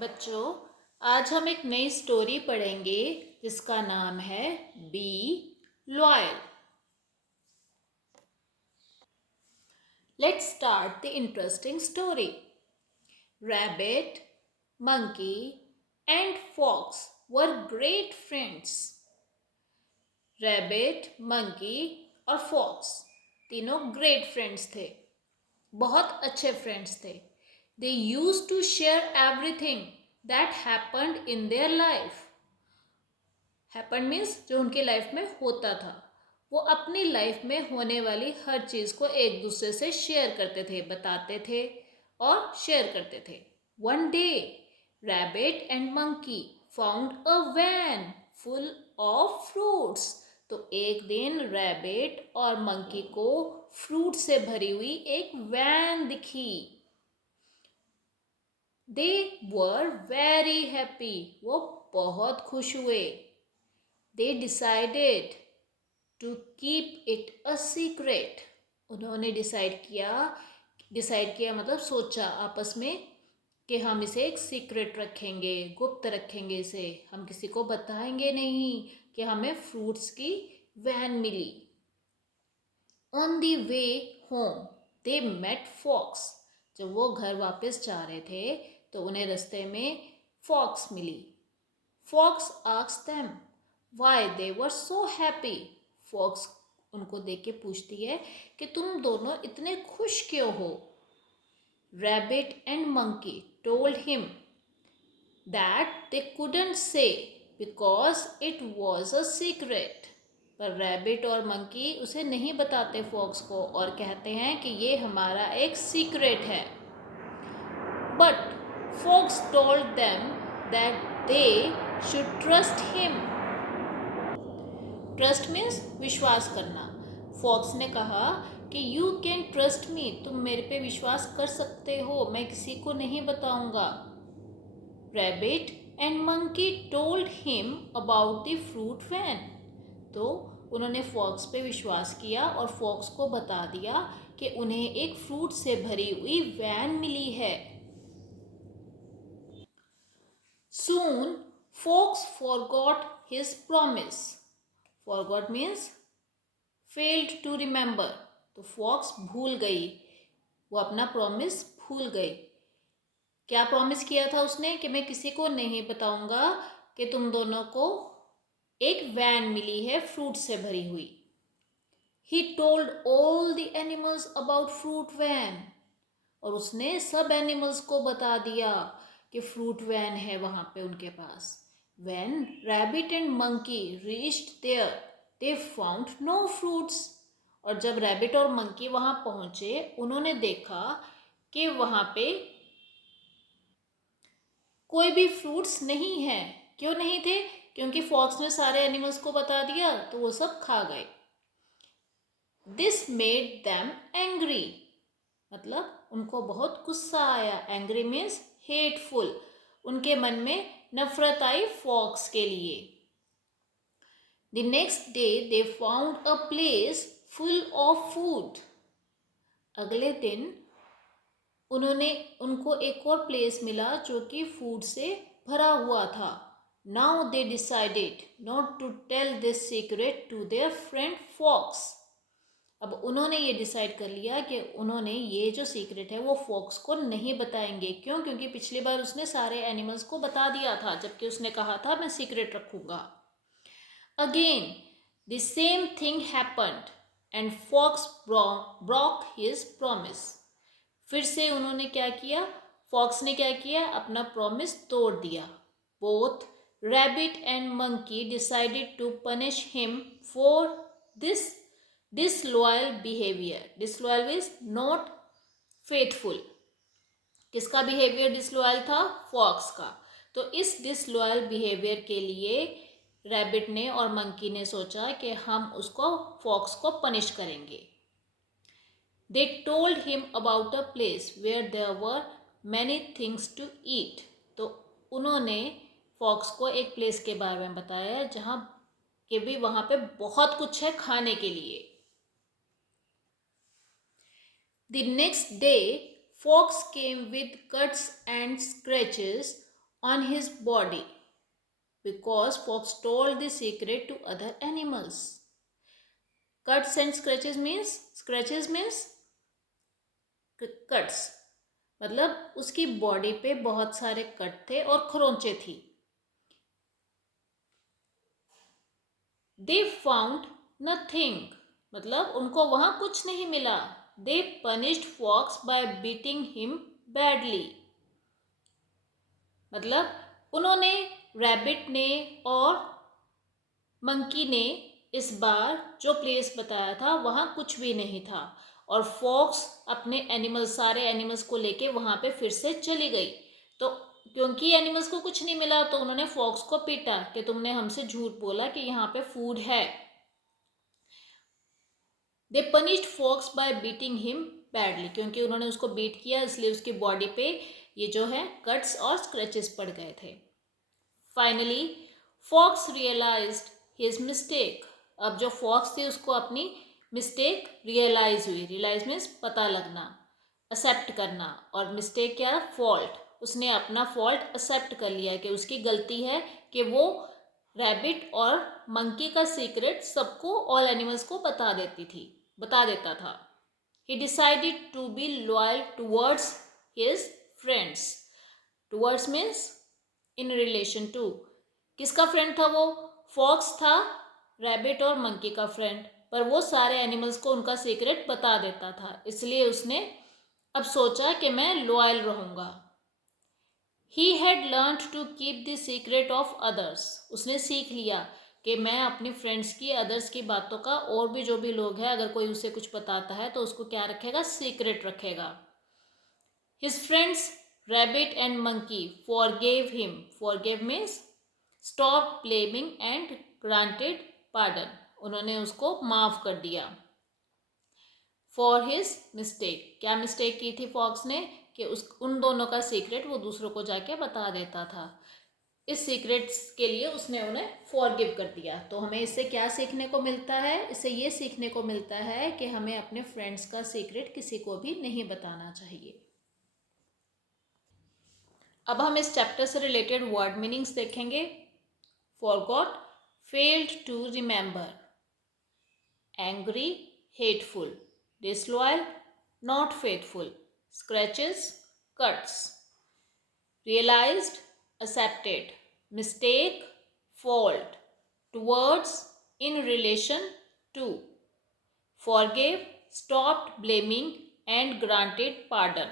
बच्चों, आज हम एक नई स्टोरी पढ़ेंगे जिसका नाम है be loyal. Let's start the interesting story. Rabbit, monkey and fox were great friends. Rabbit, monkey और फॉक्स तीनों ग्रेट फ्रेंड्स थे, बहुत अच्छे फ्रेंड्स थे। They used to share everything that happened in their life. Happen means जो उनकी life में होता था, वो अपनी लाइफ में होने वाली हर चीज़ को एक दूसरे से शेयर करते थे, बताते थे और शेयर करते थे। One day rabbit and monkey found a van full of fruits. तो एक दिन रैबिट और मंकी को फ्रूट से भरी हुई एक वैन दिखी। दे वर वेरी हैप्पी, वो बहुत खुश हुए। They decided to keep it a secret. उन्होंने डिसाइड किया मतलब सोचा आपस में कि हम इसे एक सीक्रेट रखेंगे, गुप्त रखेंगे इसे, हम किसी को बताएंगे नहीं कि हमें फ्रूट्स की वैन मिली। On the way home they met fox. जब वो घर वापस जा रहे थे तो उन्हें रास्ते में फॉक्स मिली। Fox asked them why they were so happy. Fox उनको देख के पूछती है कि तुम दोनों इतने खुश क्यों हो। Rabbit and monkey told him that they couldn't say because it was a secret. पर रैबिट और मंकी उसे नहीं बताते फॉक्स को और कहते हैं कि ये हमारा एक सीक्रेट है। But fox told them that they should trust him. Trust means विश्वास करना। फॉक्स ने कहा कि यू कैन ट्रस्ट मी, तुम मेरे पे विश्वास कर सकते हो, मैं किसी को नहीं बताऊंगा। Rabbit and monkey told him about the fruit van. तो उन्होंने फॉक्स पे विश्वास किया और फॉक्स को बता दिया कि उन्हें एक फ्रूट से भरी हुई वैन मिली है। Soon Fox forgot his promise. Forgot means failed to remember. तो फॉक्स भूल गई, वो अपना प्रॉमिस भूल गई। क्या प्रॉमिस किया था उसने कि मैं किसी को नहीं बताऊंगा कि तुम दोनों को एक वैन मिली है फ्रूट से भरी हुई। He told all the animals about fruit van. और उसने सब एनिमल्स को बता दिया कि फ्रूट वैन है वहां पे उनके पास। When rabbit and monkey reached there, they found no fruits. और जब रैबिट और मंकी वहां पहुंचे उन्होंने देखा कि वहां पे कोई भी फ्रूट्स नहीं है। क्यों नहीं थे? क्योंकि फॉक्स ने सारे एनिमल्स को बता दिया तो वो सब खा गए। दिस मेड देम एंग्री, मतलब उनको बहुत गुस्सा आया। एंग्री मीन्स हेटफुल, उनके मन में नफरत आई फॉक्स के लिए। The next day they found a place full of food. अगले दिन उनको एक और प्लेस मिला जो कि फूड से भरा हुआ था। Now they decided not to tell this secret to their friend fox. अब उन्होंने ये डिसाइड कर लिया कि उन्होंने ये जो सीक्रेट है वो फॉक्स को नहीं बताएंगे। क्यों? क्योंकि पिछली बार उसने सारे एनिमल्स को बता दिया था, जबकि उसने कहा था मैं सीक्रेट रखूंगा। Again the same thing happened and fox broke his promise. फिर से उन्होंने क्या किया? फॉक्स ने क्या किया? अपना प्रॉमिस तोड़ दिया। Both rabbit and monkey decided to punish him for this disloyal behaviour. Disloyal means not faithful. किसका बिहेवियर डिसलॉयल था? फॉक्स का। तो इस डिसलॉयल बिहेवियर के लिए रैबिट ने और मंकी ने सोचा कि हम उसको फॉक्स को पनिश करेंगे। They told him about a place where there were many things to eat. तो उन्होंने फॉक्स को एक प्लेस के बारे में बताया जहाँ कि भी वहाँ पे बहुत कुछ है खाने के लिए। The next day, Fox came with cuts and scratches on his body because fox told the secret to other animals. Cuts and scratches means cuts, मतलब उसकी बॉडी पे बहुत सारे कट थे और खरोंचे थी. They found nothing, मतलब उनको वहां कुछ नहीं मिला. They punished fox by beating him badly, मतलब उन्होंने रैबिट ने और मंकी ने इस बार जो प्लेस बताया था वहां कुछ भी नहीं था और फॉक्स अपने एनिमल्स सारे एनिमल्स को लेके वहां पे फिर से चली गई. तो क्योंकि एनिमल्स को कुछ नहीं मिला तो उन्होंने फॉक्स को पीटा कि तुमने हमसे झूठ बोला कि यहाँ पे फूड है. They punished fox by beating him badly, क्योंकि उन्होंने उसको बीट किया इसलिए उसकी बॉडी पे ये जो है कट्स और स्क्रैचेस पड़ गए थे. Finally fox realised his mistake. अब जो फॉक्स थी उसको अपनी मिस्टेक रियलाइज हुई. रियलाइज मीन्स पता लगना, एक्सेप्ट करना, और मिस्टेक क्या है, फॉल्ट. उसने अपना फॉल्ट एक्सेप्ट कर लिया कि उसकी गलती है कि वो रैबिट और मंकी का सीक्रेट सबको, ऑल एनिमल्स को बता देता था. He decided to be loyal towards his friends. Towards means in relation to. किसका फ्रेंड था वो? फॉक्स था रैबिट और मंकी का फ्रेंड, पर वो सारे एनिमल्स को उनका सीक्रेट बता देता था, इसलिए उसने अब सोचा कि मैं लॉयल रहूंगा. He had learned to keep the secret of others. उसने सीख लिया कि मैं अपनी फ्रेंड्स की, अदर्स की बातों का, और भी जो भी लोग हैं अगर कोई उसे कुछ बताता है तो उसको क्या रखेगा, सीक्रेट रखेगा. His friends rabbit and monkey forgave him. Forgave means stopped blaming and granted pardon. उन्होंने उसको माफ कर दिया. For his mistake. क्या मिस्टेक की थी फॉक्स ने? कि उन दोनों का सीक्रेट वो दूसरों को जाके बता देता था. इस सीक्रेट्स के लिए उसने उन्हें फॉरगिव कर दिया. तो हमें इससे क्या सीखने को मिलता है? इससे ये सीखने को मिलता है कि हमें अपने फ्रेंड्स का सीक्रेट किसी को भी नहीं बताना चाहिए. अब हम इस चैप्टर से रिलेटेड वर्ड मीनिंग्स देखेंगे. Forgot, failed to remember. Angry, hateful. Disloyal, not faithful. Scratches, cuts. Realised, accepted. Mistake, fault. Towards, in relation to. Forgive, stopped blaming and granted pardon.